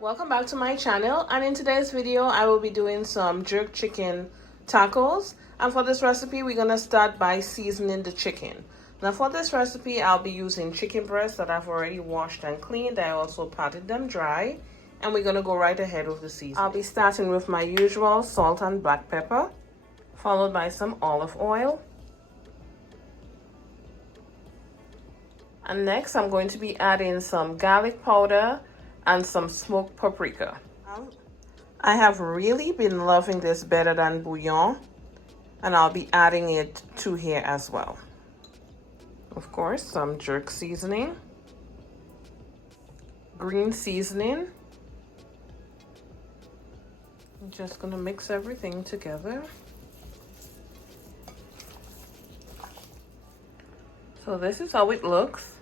Welcome back to my channel, and in today's video I will be doing some jerk chicken tacos. And for this recipe we're going to start by seasoning the chicken. Now for this recipe I'll be using chicken breasts that I've already washed and cleaned. I also patted them dry, and we're going to go right ahead with the seasoning. I'll be starting with my usual salt and black pepper, followed by some olive oil. And next I'm going to be adding some garlic powder and some smoked paprika. I have really been loving this better than bouillon, and I'll be adding it to here as well. Of course, some jerk seasoning, green seasoning. I'm just gonna mix everything together. So this is how it looks.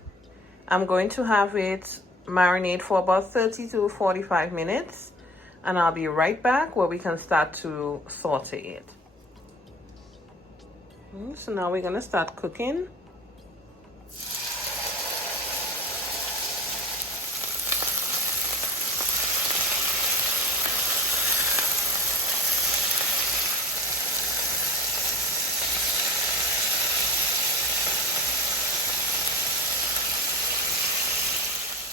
I'm going to have it marinate for about 30 to 45 minutes, and I'll be right back where we can start to saute it. So now we're gonna start cooking.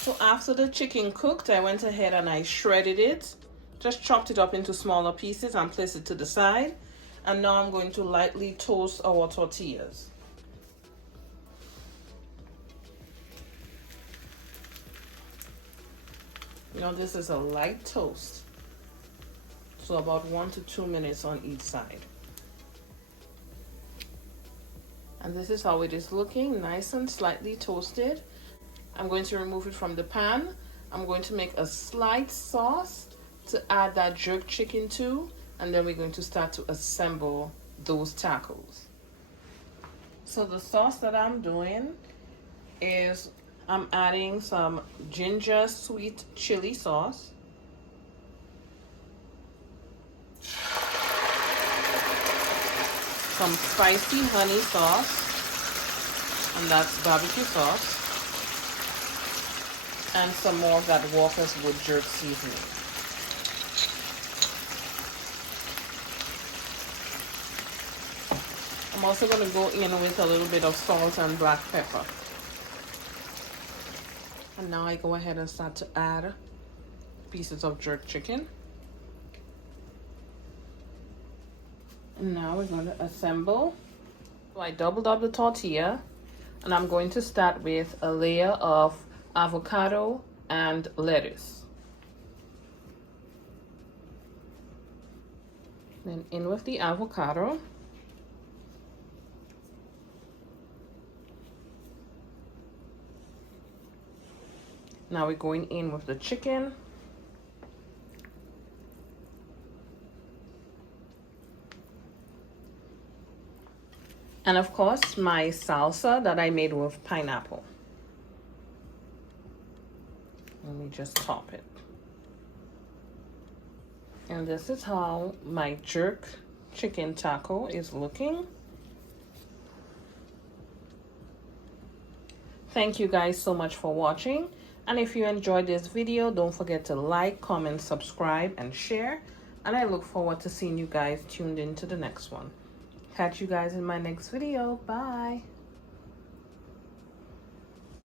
So after the chicken cooked, I went ahead and I shredded it. Just chopped it up into smaller pieces and placed it to the side. And now I'm going to lightly toast our tortillas. Now this is a light toast. So about 1 to 2 minutes on each side. And this is how it is looking, nice and slightly toasted. I'm going to remove it from the pan. I'm going to make a slight sauce to add that jerk chicken to, and then we're going to start to assemble those tacos. So the sauce that I'm doing is I'm adding some ginger sweet chili sauce, some spicy honey sauce, and that's barbecue sauce, and some more of that Walker's Wood jerk seasoning. I'm also going to go in with a little bit of salt and black pepper. And now I go ahead and start to add pieces of jerk chicken. And now we're going to assemble. So I doubled up the tortilla, and I'm going to start with a layer of avocado and lettuce. Then in with the avocado. Now we're going in with the chicken. And of course, my salsa that I made with pineapple. Let me just top it. And this is how my jerk chicken taco is looking. Thank you guys so much for watching. And if you enjoyed this video, don't forget to like, comment, subscribe, and share. And I look forward to seeing you guys tuned into the next one. Catch you guys in my next video. Bye.